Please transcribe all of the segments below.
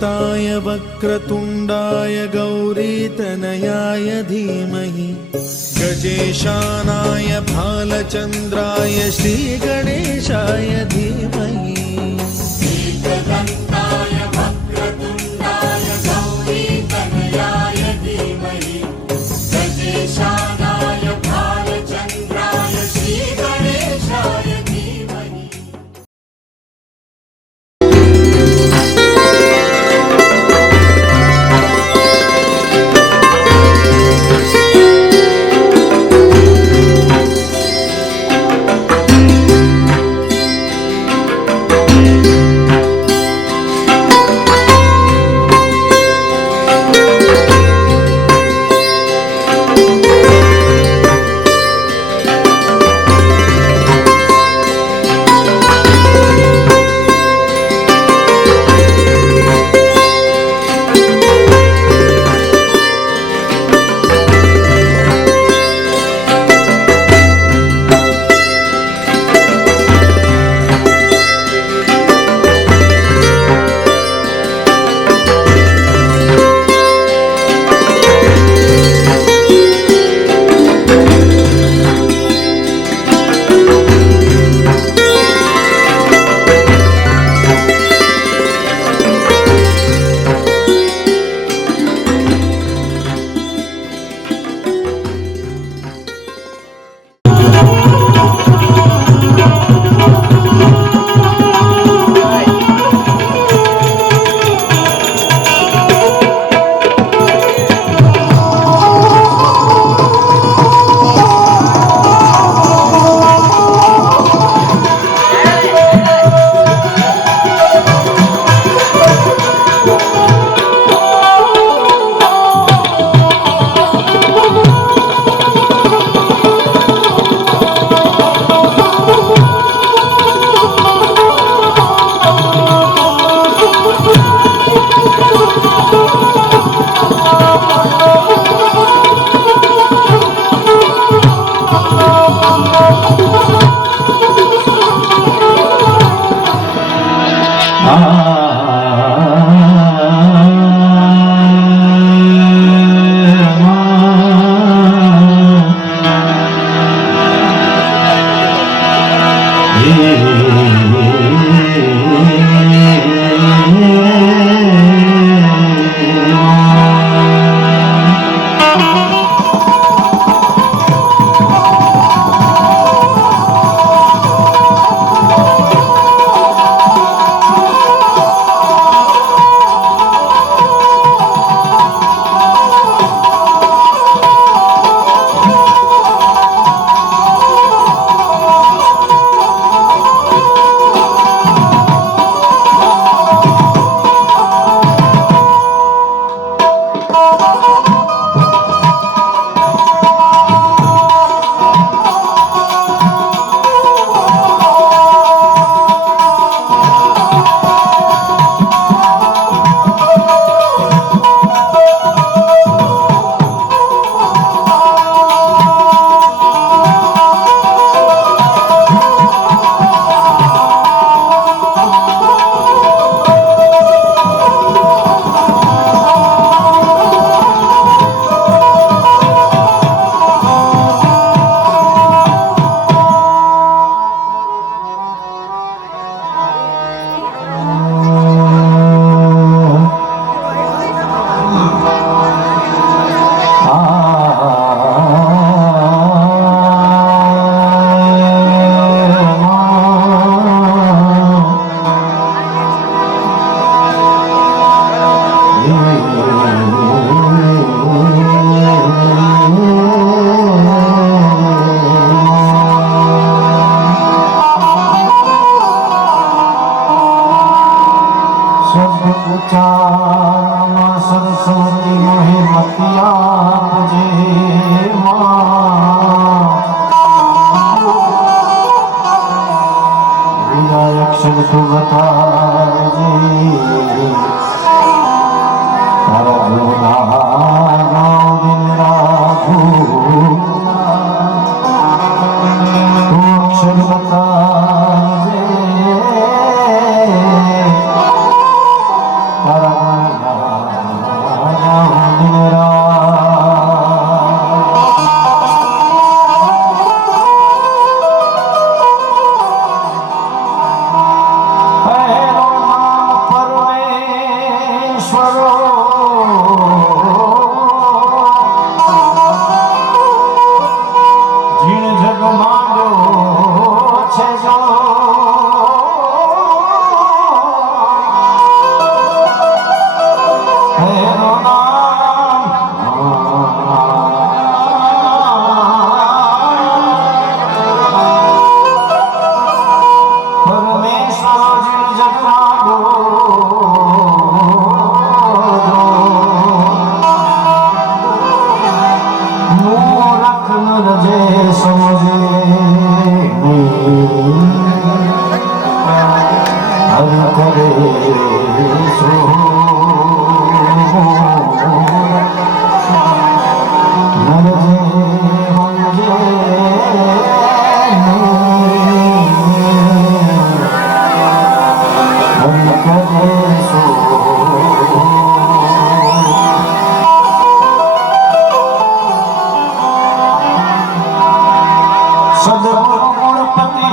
एकदन्ताय वक्रतुण्डाय गौरीतनयाय धीमहि गजेशानाय भालचन्द्राय श्रीगणेशाय धीमहि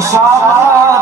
ગણેશ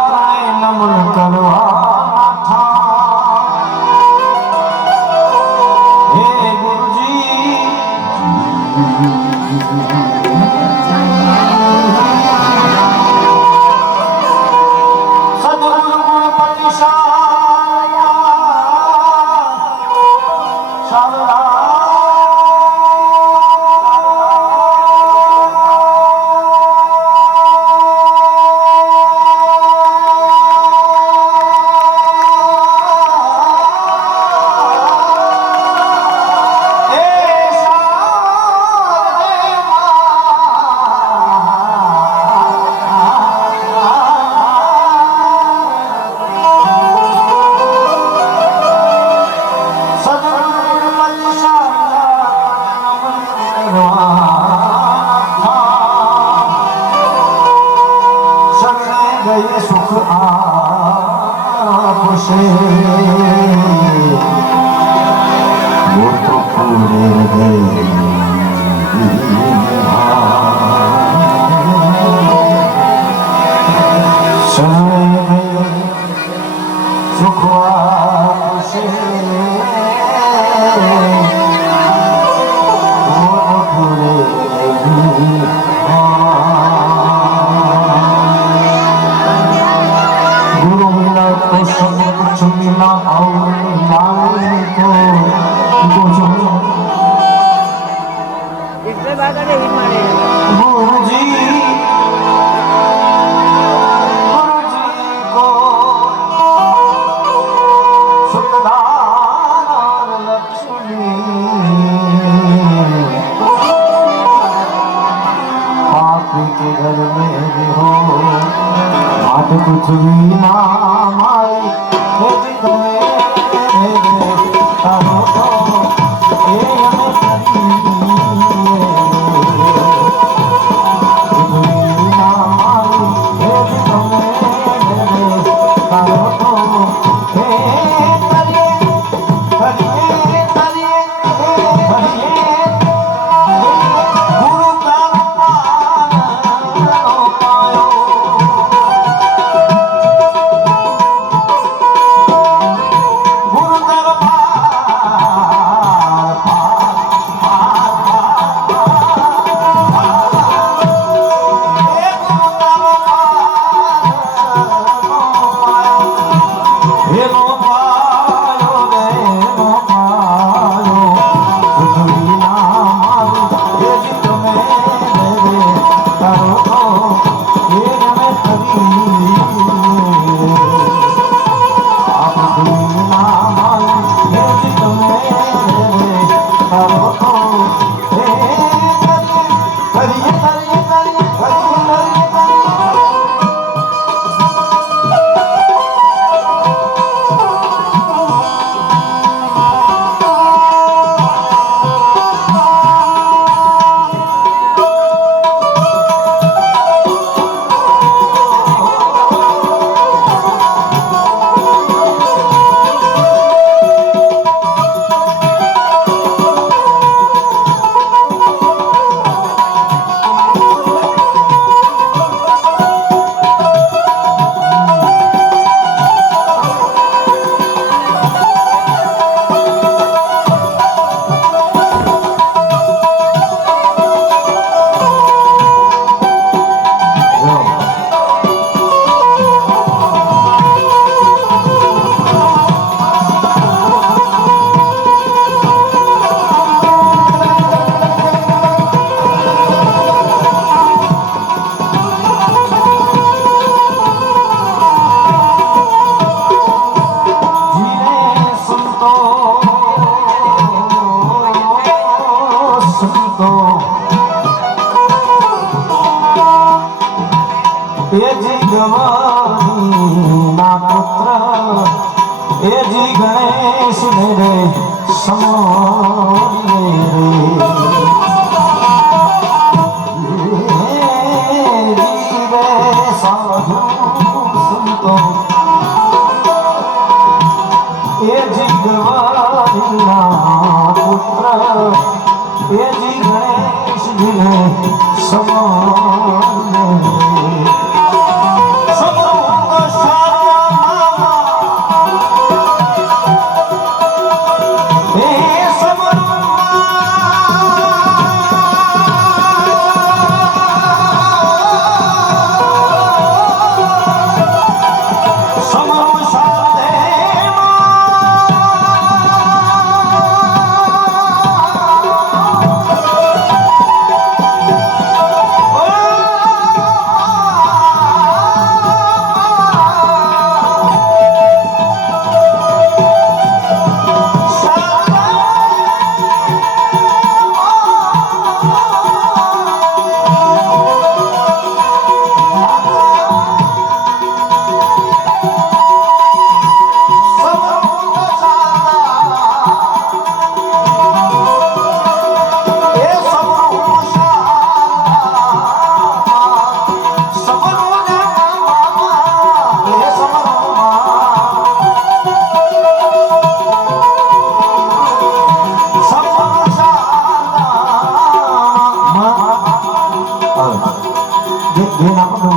જે નાખો તો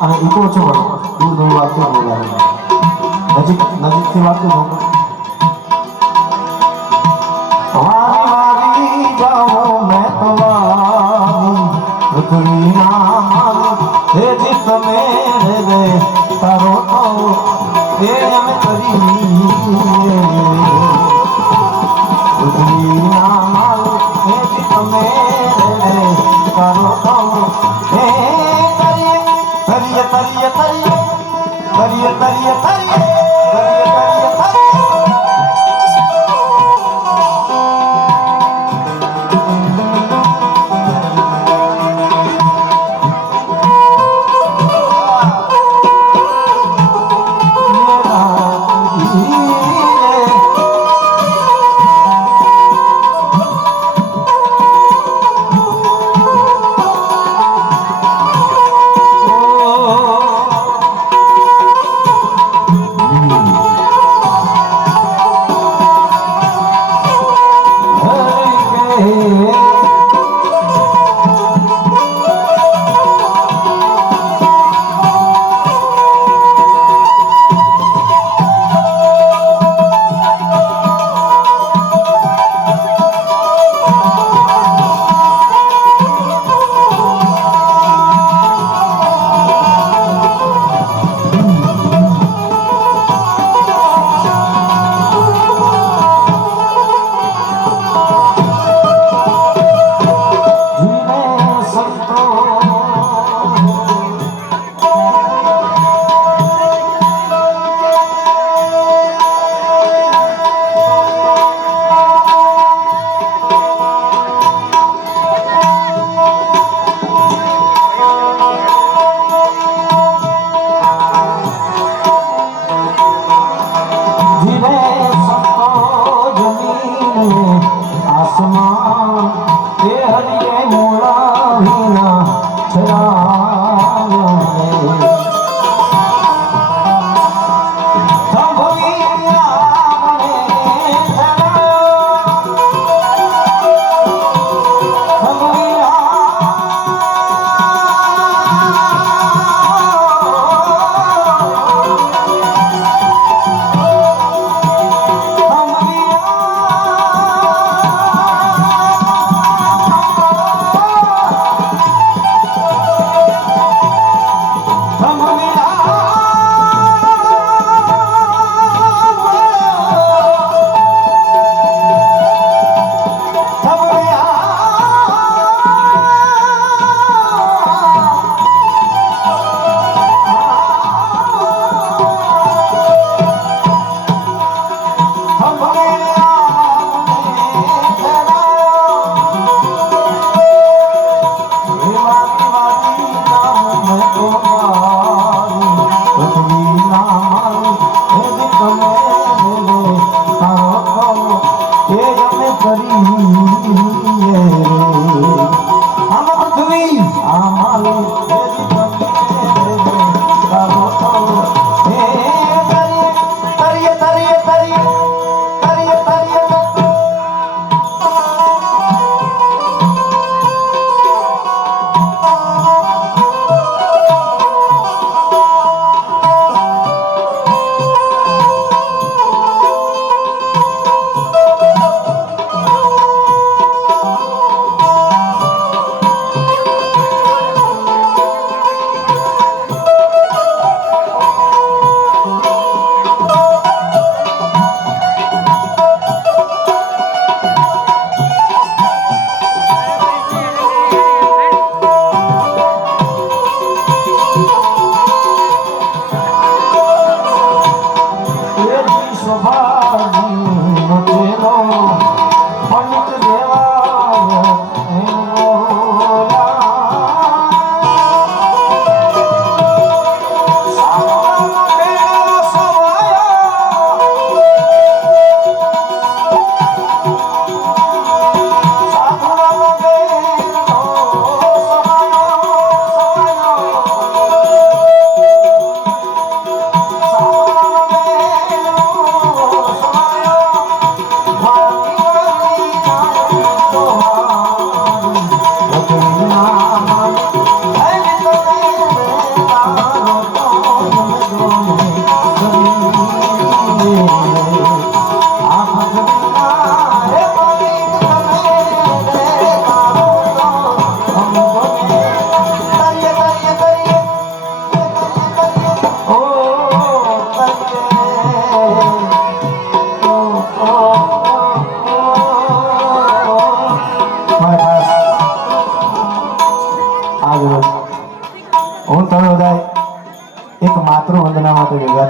અને ઈકો ઓછો કરો દૂર દૂર વાત ક્यों बोला નજીક નજીકથી વાત ક્यों વારી વારી જાઉં મેં તો વારી પૃથ્વી ના મારું હે જીત મેરે રે તારો તો એ એમ કરી પૃથ્વી ના મારું હે જીત મેરે રે તારો તો હે તરીએ તરીએ તરીએ તરીએ તરીએ તરીએ તરીએ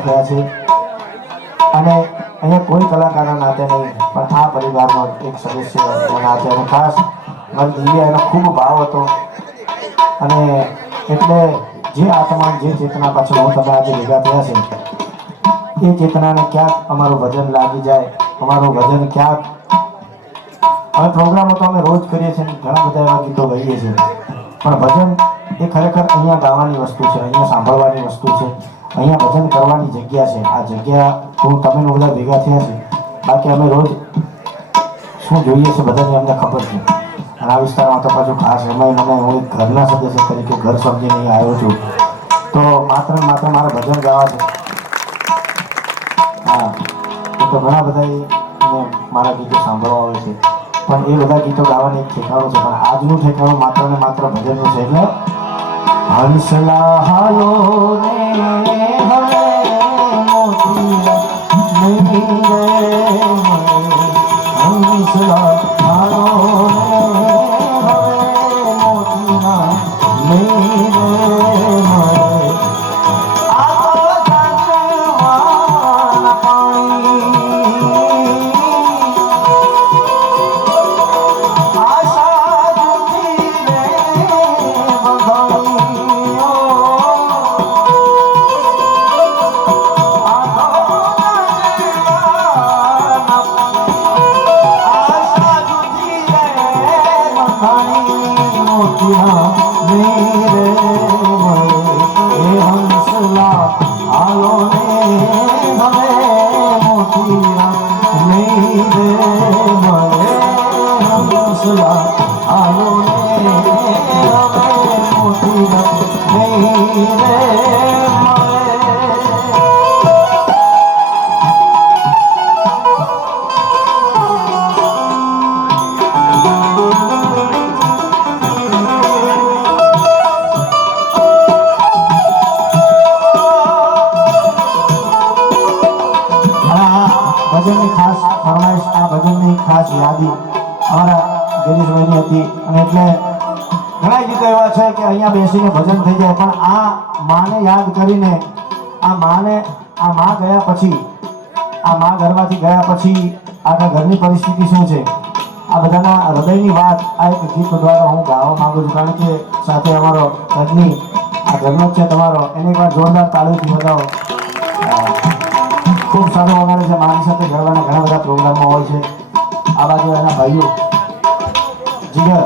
થયા છે અને અહીંયા કોઈ કલાકારના નાતે નહીં પણ આ પરિવારનો એક સદસ્ય નાતે અને ખાસ મારી દિવ્યા એનો ખૂબ ભાવ હતો અને એટલે જે આત્મા જે ચેતના પાછળ હું તમે આજે ભેગા થયા છે એ ચેતનાને ક્યાંક અમારું ભજન લાગી જાય, અમારું ભજન ક્યાંક હવે પ્રોગ્રામો તો અમે રોજ કરીએ છીએ ઘણા બધા એવા ગીતો ગાઈએ છીએ પણ ભજન એ ખરેખર અહીંયા ગાવાની વસ્તુ છે, અહીંયા સાંભળવાની વસ્તુ છે, અહીંયા ભજન કરવાની જગ્યા છે. આ જગ્યા હું તમે બધા ભેગા થયા છે બાકી અમે રોજ શું જોઈએ છે બધાને અમને ખબર છે અને આ વિસ્તારમાં તો પાછું ખાસ એમાં મને હું એક ઘરના સદસ્ય તરીકે ઘર સમજીને અહીં આવ્યો છું તો માત્ર ને માત્ર મારે ભજન ગાવા છે. હા તો ઘણા બધા મારા ગીતો સાંભળવા આવે છે પણ એ બધા ગીતો ગાવાની એક ઠેકાણું છે પણ આજનું ઠેકાણું માત્ર ને માત્ર ભજનનું છે એટલે હંસલા હાલો રે હવે મોતી નહીં રે હંસલા હાલો રે હવે મોતી નહીં રે ભજનની ખાસ ફરમાઈશ આ ભજનની ખાસ યાદી અમારા ગિરીશભાઈની હતી અને એટલે ઘણા ગીતો એવા છે કે અહીંયા બેસીને ભજન થઈ જાય પણ આ માને યાદ કરીને આ મા ગયા પછી આ મા ઘરમાંથી ગયા પછી આખા ઘરની પરિસ્થિતિ શું છે આ બધાના હૃદયની વાત આ એક ગીત દ્વારા હું ગાવા માંગુ છું કારણ કે સાથે અમારો રજની આ ઘરનો જ છે તમારો એને એકવાર જોરદાર તાળીથી બતાવો. ખૂબ સારું વગાડે છે મારી સાથે ગરબાના ઘણા બધા પ્રોગ્રામો હોય છે. આ બાજુ એના ભાઈઓ જીગર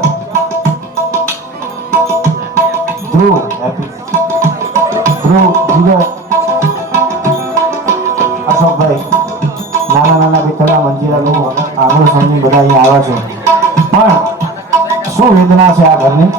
ધ્રુવ જીગર અશોકભાઈ નાના બેઠેલા મંજીરા લોકો આંગણ સમજી બધા અહીંયા આવ્યા છે પણ શું વેદના છે આ ઘરની.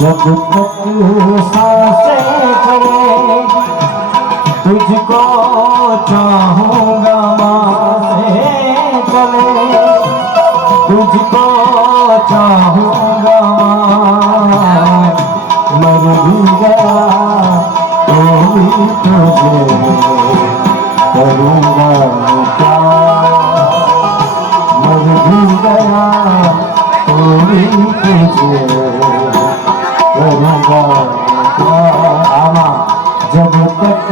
जब तक सांसें चले तुझको चाहूंगा माँ से चले, तुझको चाहूंगा माँ, मर भी गया तो भी तुझे करूंगा क्या, मर भी गया तो भी तुझे करूंगा क्या। आमा जब तक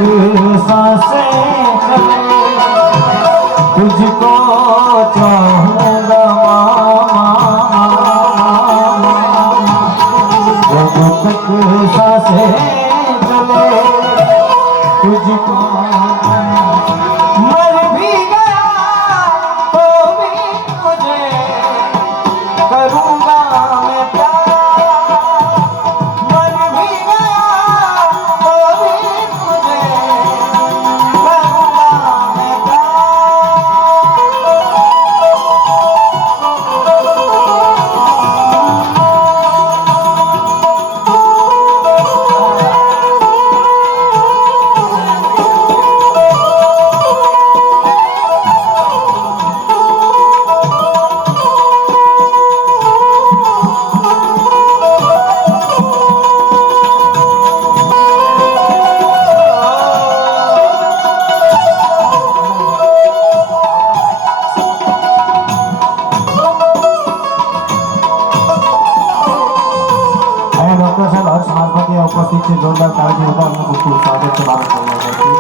सांसें चले, तुझको चाहूंगा माँ, जब तक सांसें चले, तुझको मर भी गया तो भी तुझे करूंगा मैं प्यार, मर भी गया तो भी तुझे करूंगा मैं ડોક્ટર સાહેબ હર્ષ મારફતે ઉપસ્થિત છે. જોરદાર તાળીઓ હતા. એમનું ખૂબ ખૂબ સ્વાગત છે ભારત સરકારથી.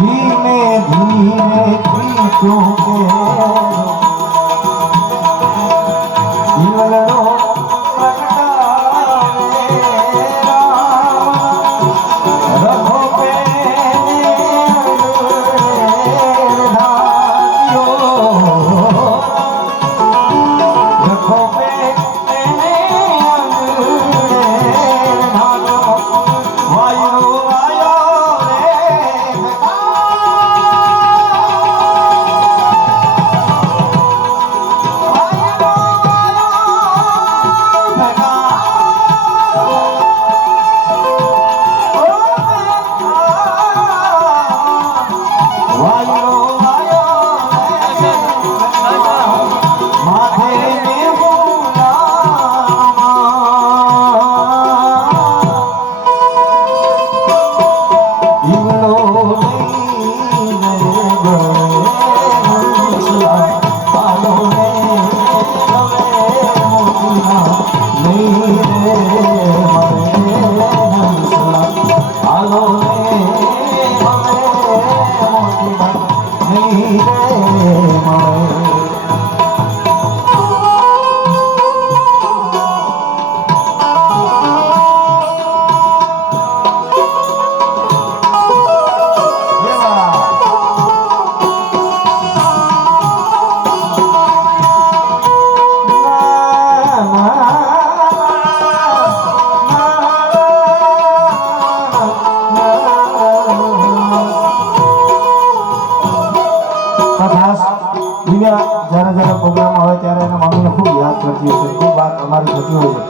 धीमे धीमे प्रीतों के जीवनो प्रगटावे राम, रखो पे धारियो, रखो पे धारियो, वायु પ્રોગ્રામ હોય ત્યારે એના મમ્મીને ખૂબ યાદ કરતી હોય છે, ખૂબ વાત અમારી થતી હોય છે.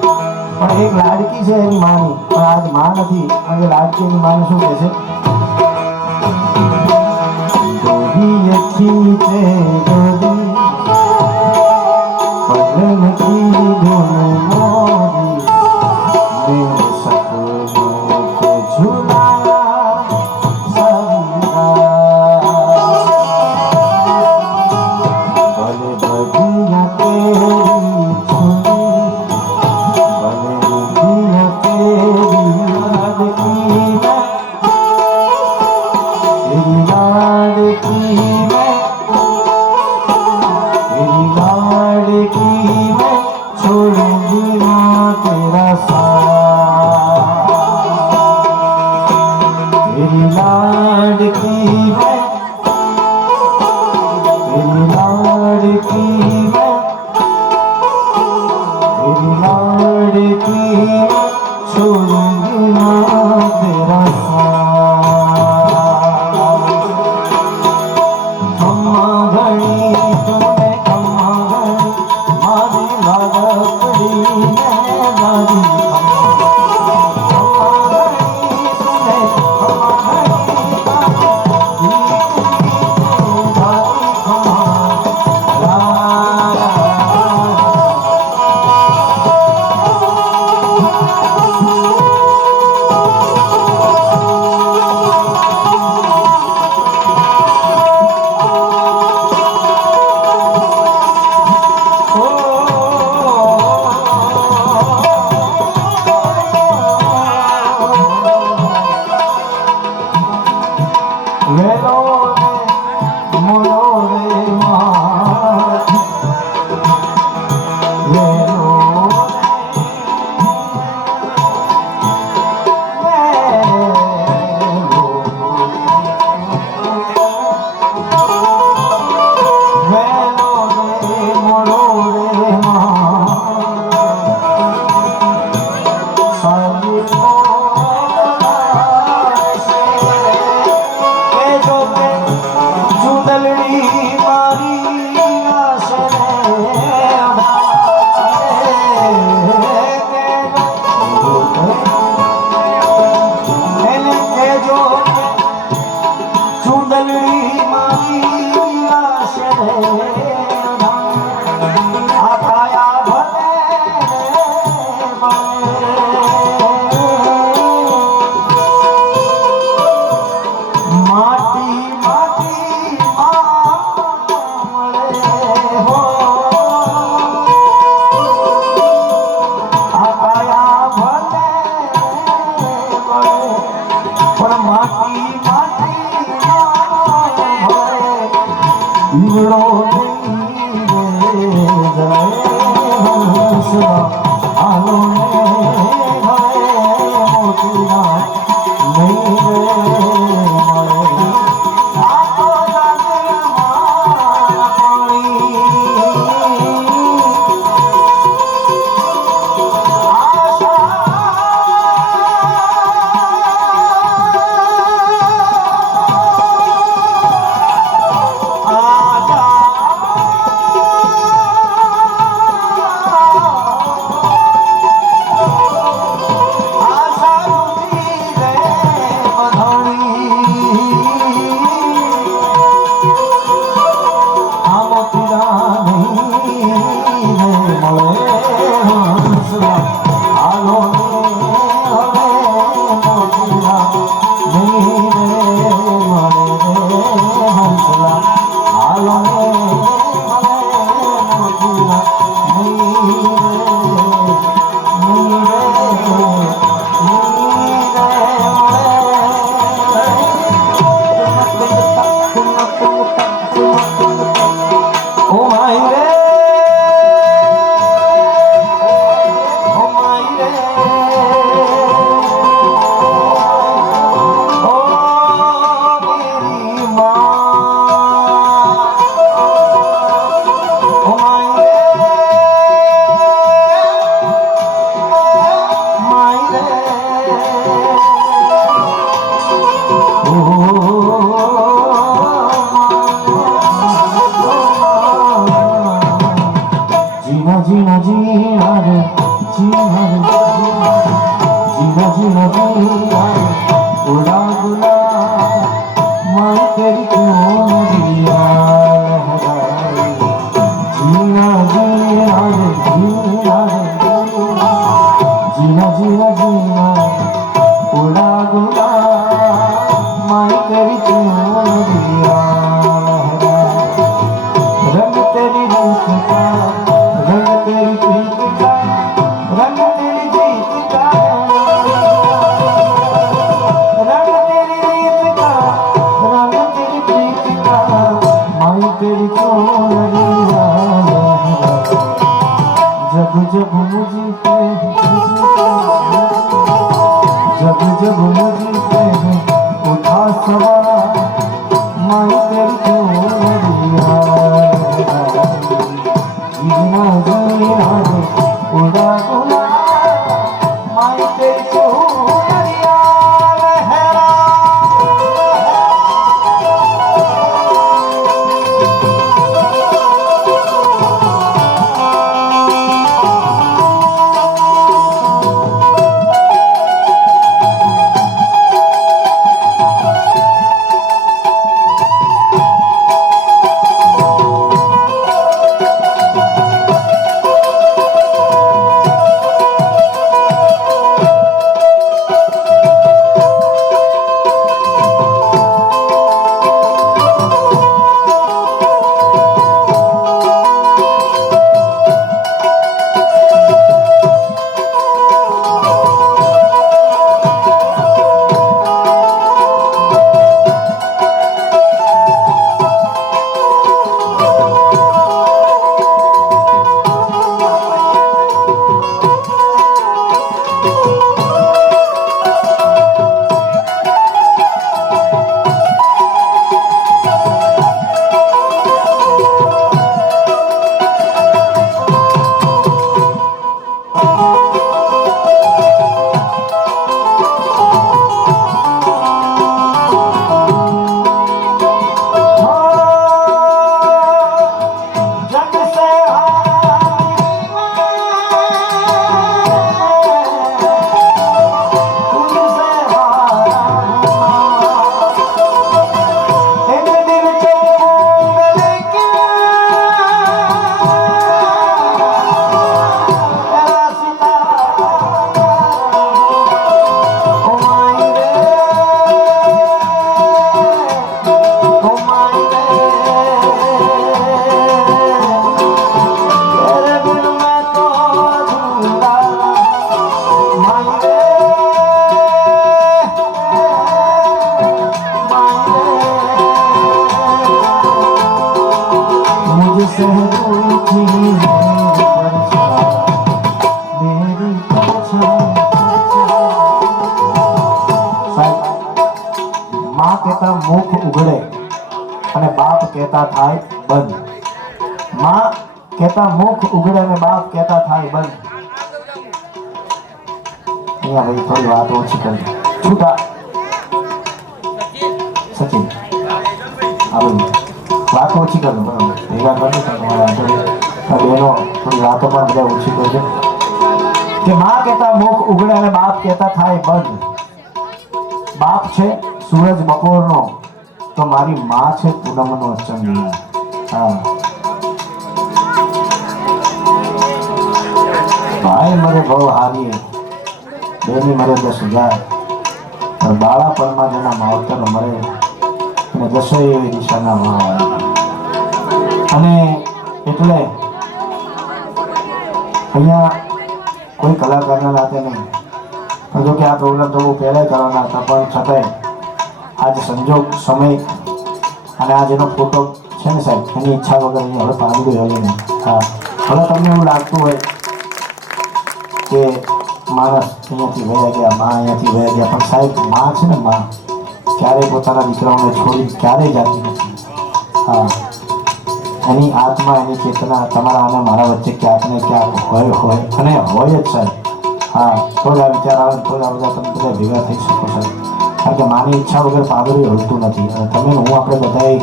પણ એક લાડકી છે એની માની, પણ આજ માં નથી. અને લાડકી એની માને શું કહે છે? ગોરી અચ્છી છે ગોરી, પગલ કી ધૂન મોરી, મેરે સપનોं को झुलाया सविता, भले बगिया तेरी छुरी, भले बगिया तेरी लाडकी मैं, तेरी लाडकी मैं, હંસલા હાલો ને ઘરે મોતીના નહીં રે મળે આખો જાગરમાં પાણી થાય બંધ. માં કહેતા મુખ ઉઘડે ને બાપ કહેતા થાય બંધ. અહીંયા ભાઈ થોડી વાત ઓછી કરી છૂટા સચિન વાત ઓછી કરજો બરાબર ભેગા કરજો તમારા બહેનો થોડી વાતો પણ બધા ઓછી કરજો કે માં કહેતા મુખ ઉઘડે અને બાપ કહેતા થાય બંધ. બાપ છે સૂરજ બપોરનો તો મારી માં છે પૂનમનો ચંદ્ર. હા ભાઈ મરે બહુ હારીએ બેની મરે 10,000 બાળાપણમાં જેના માવતર મરે અને 10 એવી દિશાના ભાવ. અને એટલે અહીંયા કોઈ કલાકારના નાતે નહીં પણ જો કે આ પ્રોગ્રામ તો બહુ પહેલાં કરવાના હતા પણ છતાંય આજે સંજોગ સમય અને આ જેનો ફોટો છે ને સાહેબ એની ઈચ્છા વગર અહીંયા હવે પામી ગયો નહીં. હા હવે તમને એવું લાગતું હોય કે માણસ અહીંયાથી વયા ગયા માં અહીંયાથી વયા ગયા પણ સાહેબ માં છે ને માં ક્યારેય પોતાના દીકરાઓને છોડી ક્યારેય જાતી નથી. હા એની આત્મા એની ચેતના તમારા અને મારા વચ્ચે ક્યાંક ને ક્યાંક હોય અને હોય જ સાહેબ. હા તો જ આ વિચાર આવે તો જ આ બધા તમે બધા ભેગા થઈ શકો સાહેબ. કારણ કે માની ઈચ્છા વગર પાદરી હલતું નથી. અને તમે હું આપણે બધાએ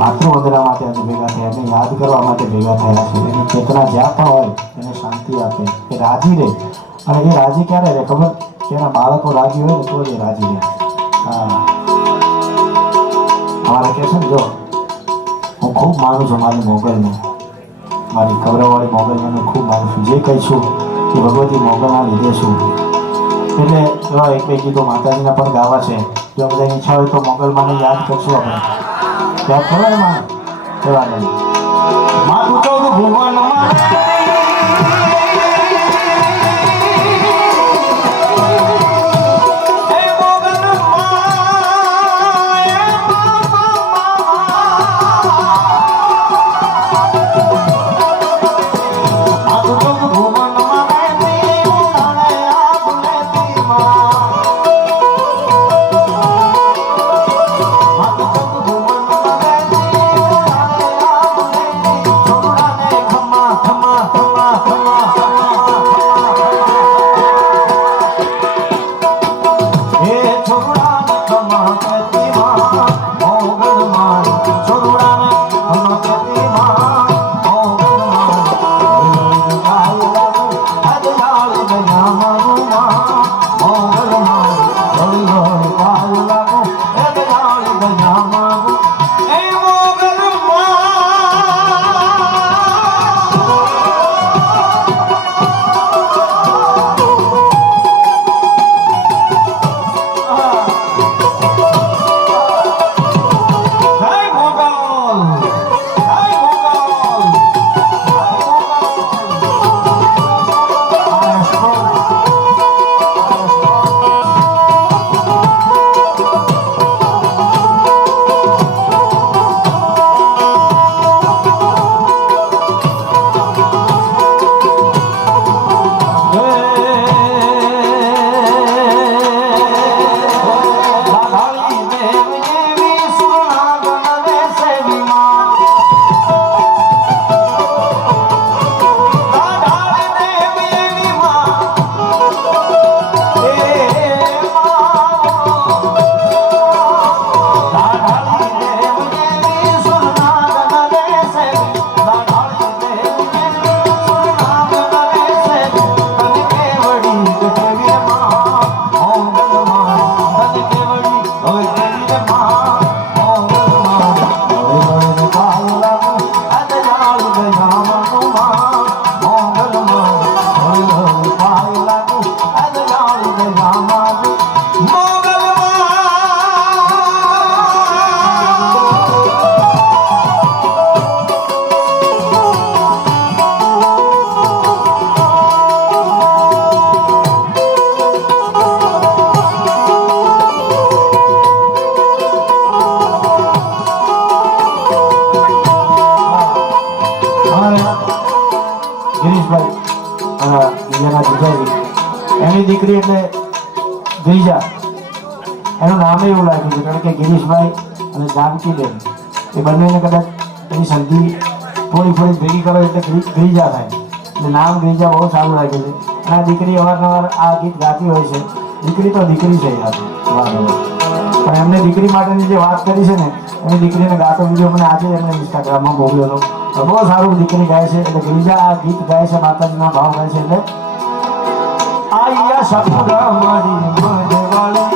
માતૃવંદના માટે આજે ભેગા થયા એને યાદ કરવા માટે ભેગા થયા છે. એની ચેતના જ્યાં પણ હોય એને શાંતિ આપે એ રાજી રહે. અને એ રાજી ક્યારે રહે ખબર કે એના બાળકો રાજી હોય ને તો જ એ રાજી રહે. હા અમારે કહે છે ને જો હું ખૂબ માનું છું મારી મોગલને મારી કબરવાળી મોગલને હું ખૂબ માનું છું. જે કહી છું કે ભગવતી મોગલના લીધે છું. એટલે એવા એક બે ગીતો માતાજીના પણ ગાવા છે. જો બધાની ઈચ્છા હોય તો મોગલમાને યાદ કરશું આપણે. યાદ કરો એમાં એવા નહીં મારું ચૌદ ભુવનમાં એની દીકરી એટલે ગિરિજા એનું નામ એવું લાગ્યું છે કારણ કે ગિરીશભાઈ અને જાનકીબેન એ બંનેને કદાચ એની સંધિ થોડી થોડી ભેગી કરો એટલે ગ્રીજા થાય. એટલે નામ ગ્રીજા બહુ સારું લાગે છે. અને આ દીકરી અવારનવાર આ ગીત ગાતી હોય છે. દીકરી તો દીકરી છે યાર, પણ એમને દીકરી માટેની જે વાત કરી છે ને, એની દીકરીને ગાતો વિડીયો મને આજે એમને ઇન્સ્ટાગ્રામમાં મોકલ્યો હતો. તો બહુ સારું દીકરી ગાય છે. એટલે ગ્રીજા આ ગીત ગાય છે, માતાજીના ભાવ ગાય છે. એટલે આયા સપુરા મારી મઢવાળી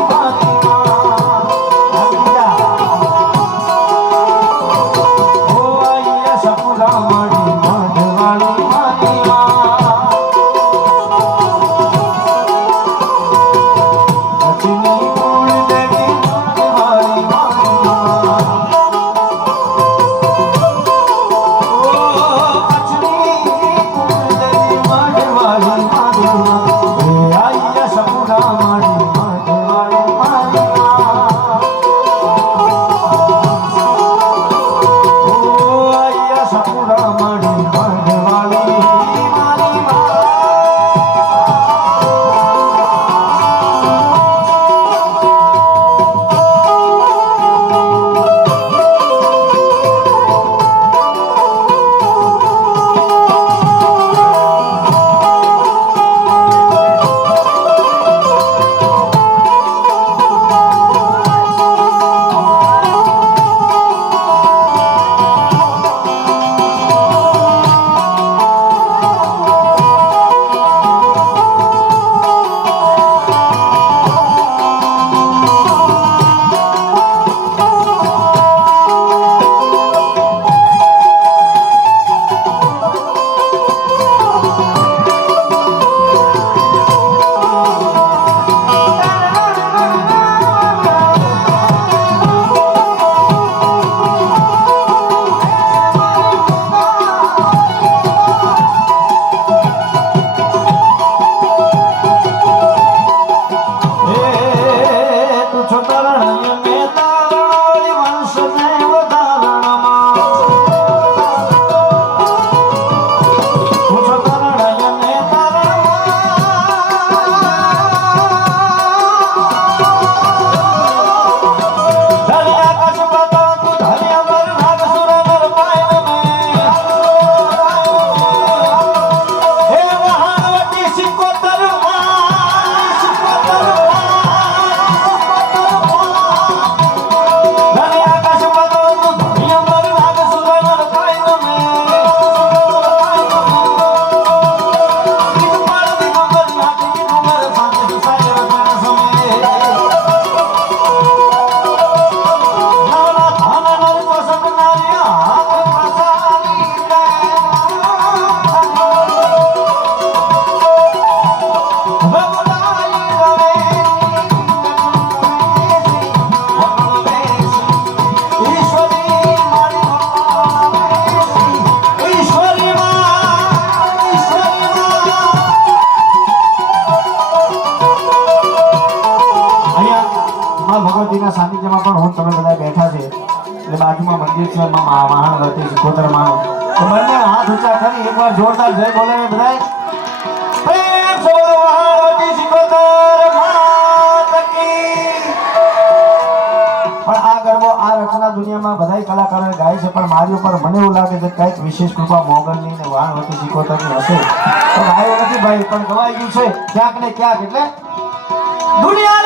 ભગવતીના સાનિધ્યમાં પણ હું તમે બધા બેઠા છે. એટલે બાજુમાં મંદિર છે, વાહન વતી સિકોતર માનું. તો બંને હાથ ઊંચા કરી એકવાર જોરદાર જય બોલે બધાય. પ્રેમ સે બોલો વાહન વતી સિકોતર માત કી. પણ આ ગરબો આ રચના દુનિયામાં બધાય કલાકારો ગાય છે, પણ મારી ઉપર મને એવું લાગે છે કંઈક વિશેષ કૃપા મોગલની ને વાહન વતી સિકોતરની હશે. તો ગાયું નથી ભાઈ, પણ ગવાઈ ગયું છે ક્યાંક ને ક્યાંક. એટલે દુનિયા